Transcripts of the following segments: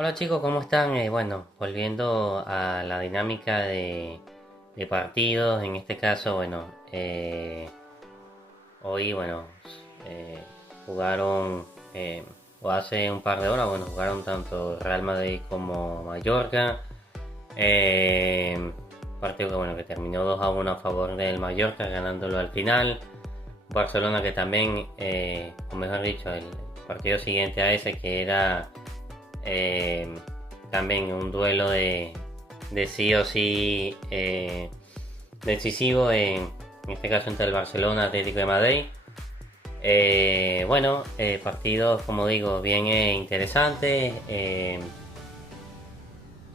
Hola chicos, ¿cómo están? Bueno, volviendo a la dinámica de partidos, en este caso, bueno, hoy, bueno, eh, jugaron, o hace un par de horas, bueno, jugaron tanto Real Madrid como Mallorca. Eh, Partido que, bueno, que terminó 2-1 a favor del Mallorca, ganándolo al final. Barcelona que también, o mejor dicho, el partido siguiente a ese que era eh, también un duelo de sí o sí decisivo en este caso entre el Barcelona Atlético de Madrid. Bueno, partidos como digo bien interesantes.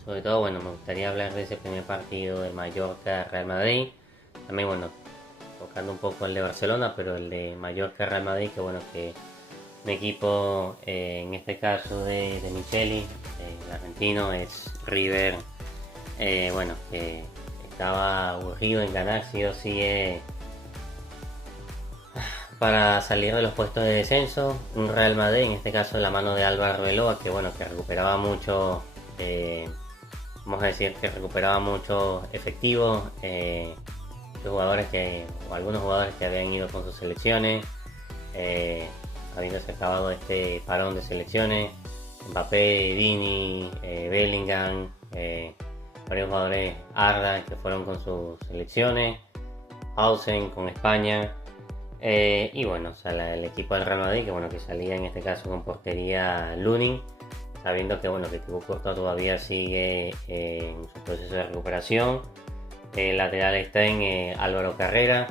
Sobre todo, bueno, me gustaría hablar de ese primer partido del Mallorca Real Madrid. También, bueno, tocando un poco el de Barcelona, pero el de Mallorca Real Madrid, que bueno, que un equipo, en este caso de Micheli, el argentino, es River, bueno, que estaba aburrido en ganar sí o sí para salir de los puestos de descenso. Un Real Madrid, en este caso, en la mano de Álvaro Arbeloa, que bueno, que recuperaba mucho, vamos a decir que recuperaba mucho efectivo. Jugadores que, o algunos jugadores que habían ido con sus selecciones, eh, habiéndose acabado este parón de selecciones. Mbappé, Vini, Bellingham, varios jugadores Arda que fueron con sus selecciones, Hausen con España, y bueno, o sea, el equipo del Real Madrid que bueno que salía en este caso con portería Lunin, sabiendo que bueno que Thibaut Courtois todavía sigue en su proceso de recuperación. El lateral está en Álvaro Carrera.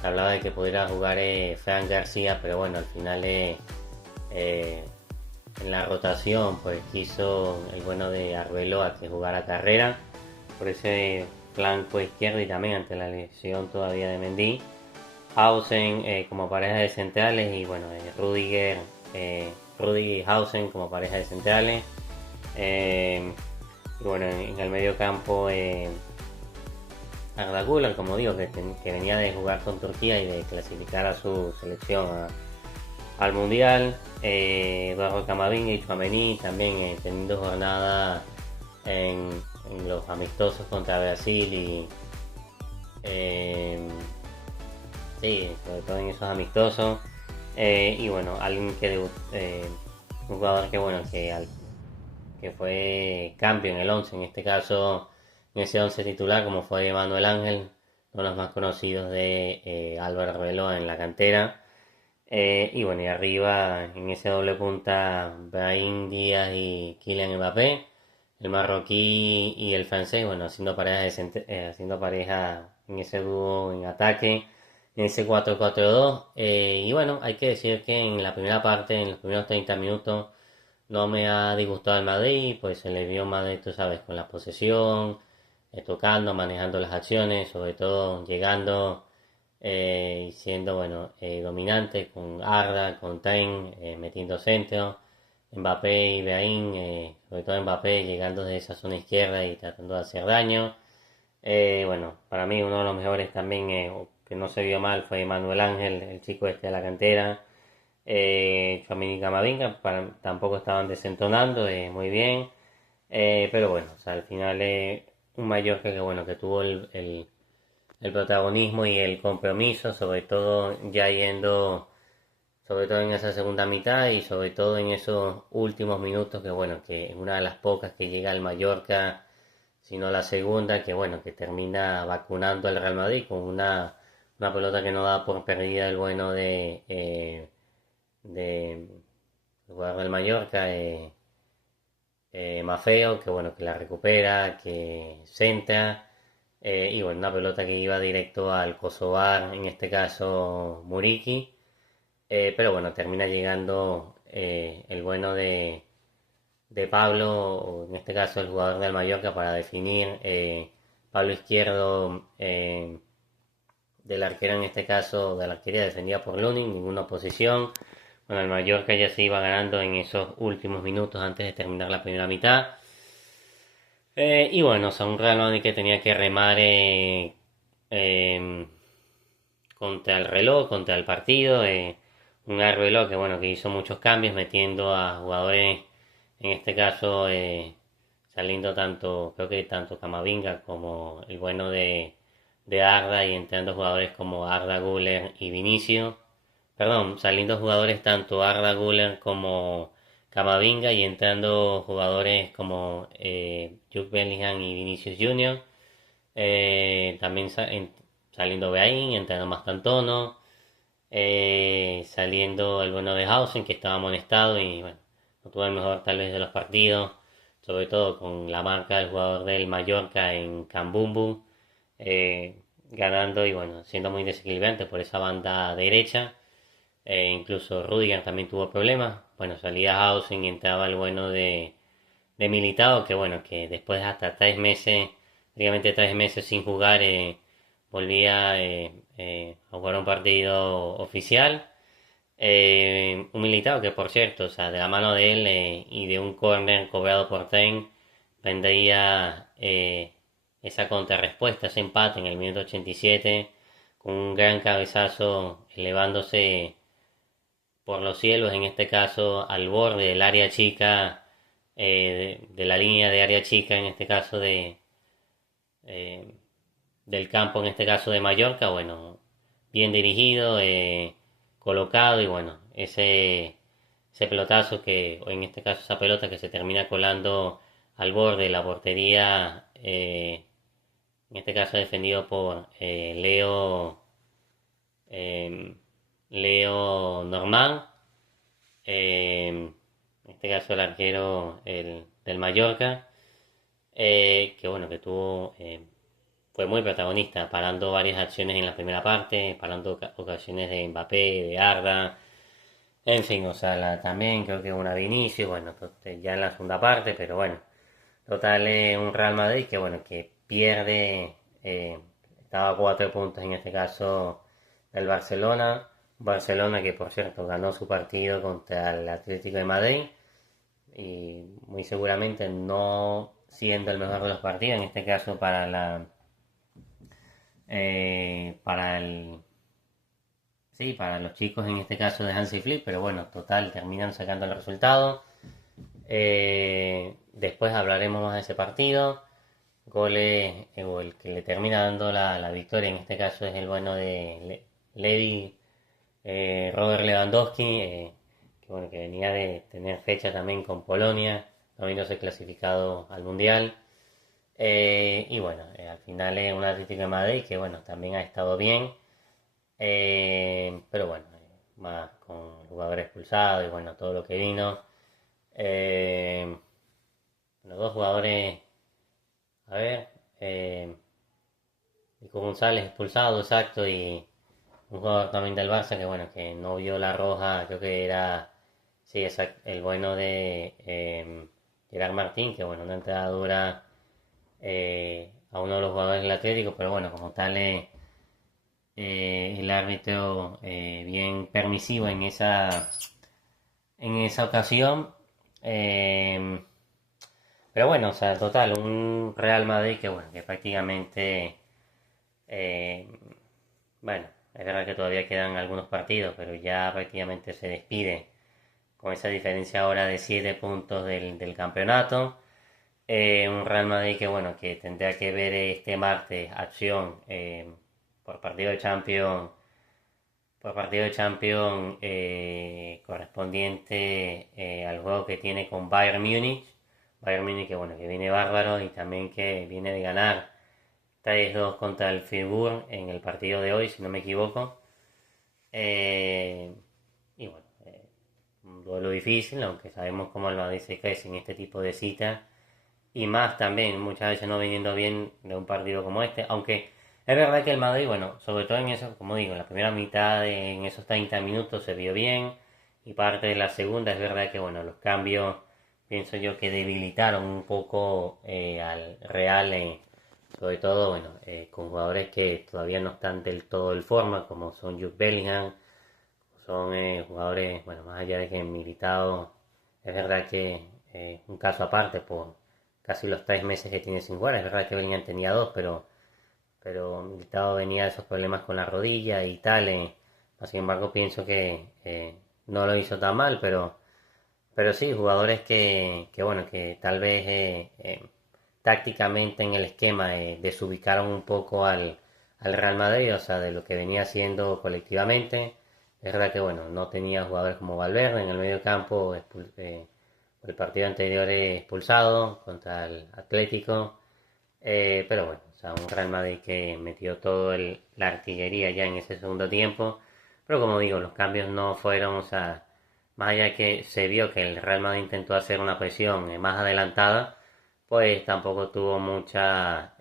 Se hablaba de que pudiera jugar Fran García, pero bueno, al final eh, en la rotación pues quiso el bueno de Arbeloa que jugara Carrera por ese flanco izquierdo y también ante la lesión todavía de Mendy. Hausen como pareja de centrales y bueno, Rudiger, Rudiger y Hausen como pareja de centrales. Y bueno, en el medio campo Arda Güler, como digo, que venía de jugar con Turquía y de clasificar a su selección al Mundial. Eduardo Camavinga y Tchouaméni también teniendo jornada en, en los amistosos contra Brasil y sí, sobre todo en esos amistosos. Y bueno, alguien que un jugador que bueno que fue cambio en el 11 en este caso en ese 11 titular como fue Manuel Ángel, uno de los más conocidos de Álvaro Arbeloa en la cantera. Y bueno, y arriba en ese doble punta Brahim Díaz y Kylian Mbappé, el marroquí y el francés, bueno, haciendo pareja en ese dúo en ataque, en ese 4-4-2. Y bueno, hay que decir que en la primera parte, en los primeros 30 minutos, no me ha disgustado el Madrid, pues se le vio Madrid, tú sabes, con la posesión, tocando, manejando las acciones, sobre todo llegando y siendo bueno dominante con Arda, con Ten, metiendo centro, Mbappé y Beaín, sobre todo Mbappé llegando desde esa zona izquierda y tratando de hacer daño. Bueno, para mí uno de los mejores también que no se vio mal fue Manuel Ángel, el chico este de la cantera. Tchouaméni y Camavinga tampoco estaban desentonando muy bien. Pero bueno, o sea, al final un Mallorca que bueno que tuvo el protagonismo y el compromiso, sobre todo ya yendo, sobre todo en esa segunda mitad y sobre todo en esos últimos minutos que bueno, que es una de las pocas que llega al Mallorca, sino la segunda, que bueno, que termina vacunando al Real Madrid con una pelota que no da por perdida el bueno de jugador del Mallorca, Mafeo, que bueno, que la recupera, que centra. Y bueno, una pelota que iba directo al Kosovar, en este caso Muriqui. Pero bueno, termina llegando el bueno de Pablo, o en este caso el jugador del Mallorca, para definir. Pablo Izquierdo del arquero, en este caso de la arquería, defendida por Lunin, ninguna oposición. Bueno, el Mallorca ya se iba ganando en esos últimos minutos antes de terminar la primera mitad. Y bueno, o sea, un Real Madrid que tenía que remar eh, contra el reloj, contra el partido. Un reloj que bueno, que hizo muchos cambios, metiendo a jugadores En este caso, saliendo creo que tanto Camavinga como el bueno de Arda y entrando jugadores como Arda Güler y Vinicio. Perdón, saliendo jugadores tanto Arda Güler como Camavinga y entrando jugadores como Jude Bellingham y Vinicius Junior. También saliendo Beaín, entrando Mastantono. Saliendo el bueno de Hausen, que estaba amonestado y bueno, no tuvo el mejor tal vez de los partidos, sobre todo con la marca del jugador del Mallorca en Cambumbu, ganando y bueno, siendo muy desequilibrante por esa banda derecha. Incluso Rudiger también tuvo problemas. Bueno, salía Hausen y entraba el bueno de Militao, que bueno, que después hasta 3 meses, prácticamente 3 meses sin jugar, volvía a jugar un partido oficial. Un Militao que por cierto, o sea, de la mano de él y de un córner cobrado por Ten, vendría esa contrarrespuesta, ese empate en el minuto 87, con un gran cabezazo elevándose por los cielos, en este caso al borde del área chica, de la línea de área chica, en este caso eh, del campo, en este caso de Mallorca, bueno, bien dirigido, colocado y bueno, ese pelotazo o en este caso esa pelota que se termina colando al borde de la portería, en este caso defendido por eh, Leo Norman, en este caso el arquero del Mallorca, que bueno, que fue muy protagonista, parando varias acciones en la primera parte, parando ocasiones de Mbappé, de Arda, en fin, o sea, también creo que una de inicio, bueno, ya en la segunda parte, pero bueno, total un Real Madrid que bueno, que pierde, estaba a 4 puntos en este caso del Barcelona, Barcelona que por cierto ganó su partido contra el Atlético de Madrid y muy seguramente no siendo el mejor de los partidos, en este caso para para los chicos en este caso de Hansi Flick, pero bueno, total, terminan sacando el resultado. Después hablaremos más de ese partido. Goles, o el que le termina dando la victoria, en este caso es el bueno de Levi, Robert Lewandowski, que bueno, que venía de tener fecha también con Polonia, habiéndose clasificado al Mundial. Y bueno, al final es un Atlético de Madrid que bueno, también ha estado bien. Pero bueno, más con jugadores expulsados y bueno, todo lo que vino. Los dos jugadores, a ver, Nico González expulsado, exacto, y un jugador también del Barça que bueno, que no vio la roja, creo que era, sí, exacto, el bueno de Gerard Martín, que bueno, una entrada dura a uno de los jugadores del Atlético, pero bueno, como tal el árbitro bien permisivo en esa ocasión. Eh, pero bueno, o sea, total, un Real Madrid que bueno, que prácticamente, eh, bueno, es verdad que todavía quedan algunos partidos, pero ya prácticamente se despide con esa diferencia ahora de 7 puntos del campeonato. Un Real Madrid que bueno, que tendrá que ver este martes acción por partido de Champions, correspondiente al juego que tiene con Bayern Múnich. Bayern Múnich que bueno, que viene bárbaro y también que viene de ganar 3-2 contra el Fribourg en el partido de hoy, si no me equivoco. Y bueno, un duelo difícil, aunque sabemos cómo el Madrid se crece en este tipo de citas. Y más también, muchas veces no viniendo bien de un partido como este. Aunque es verdad que el Madrid, bueno, sobre todo en eso, como digo, en la primera mitad, en esos 30 minutos se vio bien. Y parte de la segunda, es verdad que, bueno, los cambios, pienso yo que debilitaron un poco al Real, sobre todo, bueno, con jugadores que todavía no están del todo en forma, como son Jude Bellingham, son jugadores, bueno, más allá de que Militao, es verdad que un caso aparte por casi los 3 meses que tiene sin jugar, es verdad que Bellingham tenía dos, pero Militao venía de esos problemas con la rodilla y tal, sin embargo pienso que no lo hizo tan mal, pero sí, jugadores que bueno, que tal vez tácticamente en el esquema desubicaron un poco al Real Madrid, o sea, de lo que venía haciendo colectivamente. Es verdad que bueno, no tenía jugadores como Valverde en el medio campo, el partido anterior expulsado contra el Atlético. Pero bueno, o sea, un Real Madrid que metió toda la artillería ya en ese segundo tiempo. Pero como digo, los cambios no fueron, o sea, más allá de que se vio que el Real Madrid intentó hacer una presión más adelantada, pues tampoco tuvo mucha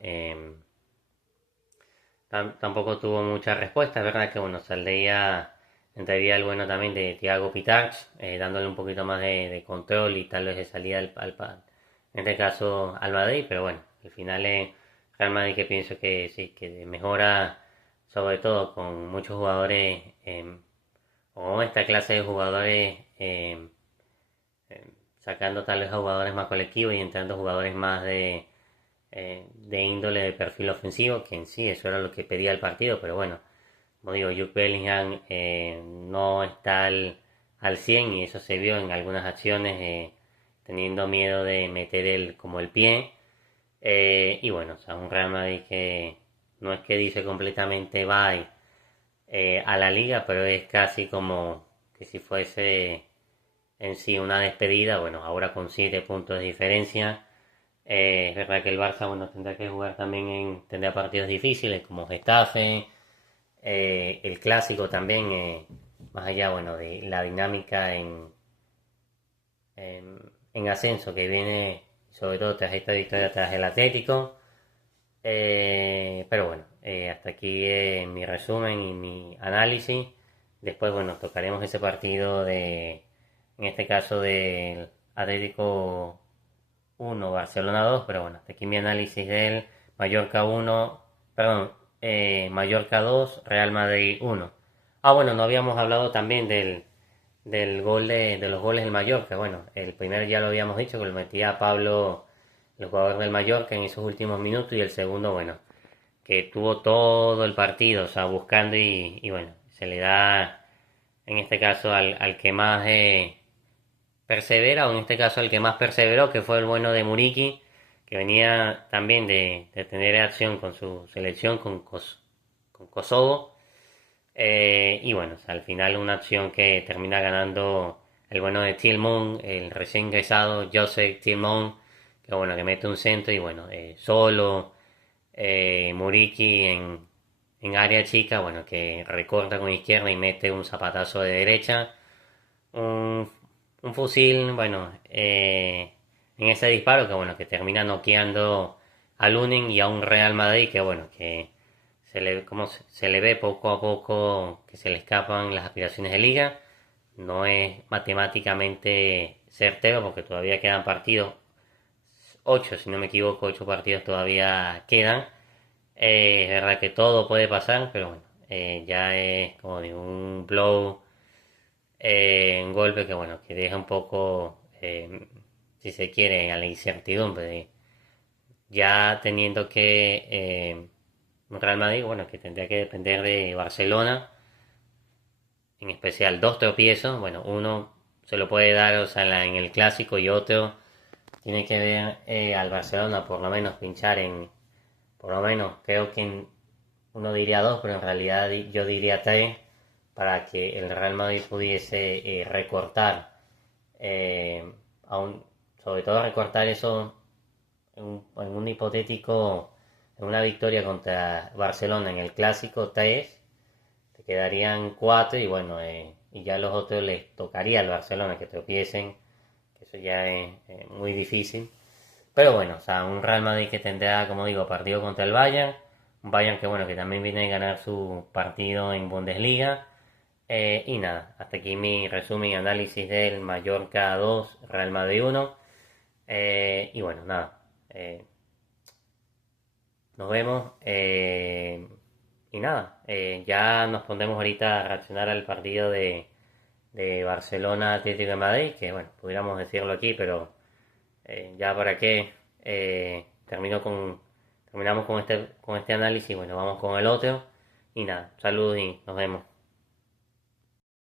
respuesta. Es verdad que bueno, saldría entraría el bueno también de Thiago Pitach, dándole un poquito más de control y tal vez de salida en este caso al Madrid, pero bueno, al final es Real Madrid que pienso que sí, que mejora sobre todo con muchos jugadores, o esta clase de jugadores, sacando tal vez a jugadores más colectivos y entrando jugadores más de índole de perfil ofensivo, que en sí eso era lo que pedía el partido, pero bueno, como digo, Jude Bellingham no está al 100 y eso se vio en algunas acciones, teniendo miedo de meter como el pie. Y bueno, o sea, un Real Madrid que no es que dice completamente bye a la liga, pero es casi como que si fuese en sí una despedida. Bueno, ahora con 7 puntos de diferencia. Es verdad que el Barça, bueno, tendrá que jugar también tendrá partidos difíciles como Getafe, el clásico también, más allá, bueno, de la dinámica en ascenso que viene sobre todo tras esta victoria tras el Atlético. Pero bueno, hasta aquí mi resumen y mi análisis. Después, bueno, tocaremos ese partido en este caso del Atlético 1, Barcelona 2, pero bueno, hasta aquí mi análisis del Mallorca 1, perdón, Mallorca 2, Real Madrid 1. Ah, bueno, no habíamos hablado también del gol de los goles del Mallorca. Bueno, el primero ya lo habíamos dicho, que lo metía Pablo, el jugador del Mallorca, en esos últimos minutos, y el segundo, bueno, que tuvo todo el partido, o sea, buscando y bueno, se le da en este caso al que más persevera, o en este caso al que más perseveró, que fue el bueno de Muriqui, que venía también de tener acción con su selección, con Kosovo. Y bueno, o sea, al final una acción que termina ganando el bueno de Tillman, el recién ingresado Joseph Tillman, que bueno, que mete un centro y bueno, solo Muriqui en área chica, bueno, que recorta con izquierda y mete un zapatazo de derecha, un, un fusil, bueno, en ese disparo que bueno, que termina noqueando a Lunin y a un Real Madrid que bueno, que se le ve poco a poco que se le escapan las aspiraciones de liga. No es matemáticamente certero porque todavía quedan partidos, 8 si no me equivoco, 8 partidos todavía quedan. Es verdad que todo puede pasar, pero bueno, ya es como digo, un golpe que bueno, que deja un poco, si se quiere, a la incertidumbre de ya teniendo que Real Madrid, bueno, que tendría que depender de Barcelona, en especial dos tropiezos, bueno, uno se lo puede dar, o sea, en el clásico, y otro tiene que ver al Barcelona por lo menos pinchar por lo menos creo que uno diría dos, pero en realidad yo diría tres, para que el Real Madrid pudiese recortar, eh, aún, sobre todo recortar eso en un hipotético, en una victoria contra Barcelona en el clásico 3, te quedarían 4 y bueno, y ya los otros les tocaría al Barcelona que tropiecen, que eso ya es muy difícil. Pero bueno, o sea, un Real Madrid que tendrá, como digo, partido contra el Bayern. Un Bayern que bueno, que también viene a ganar su partido en Bundesliga. Y nada, hasta aquí mi resumen y análisis del Mallorca 2, Real Madrid 1. Y bueno, nada, nos vemos. Y nada, ya nos pondremos ahorita a reaccionar al partido de Barcelona Atlético de Madrid, que bueno, pudiéramos decirlo aquí, pero ya para qué, terminamos con este análisis, bueno, vamos con el otro. Y nada, saludos y nos vemos.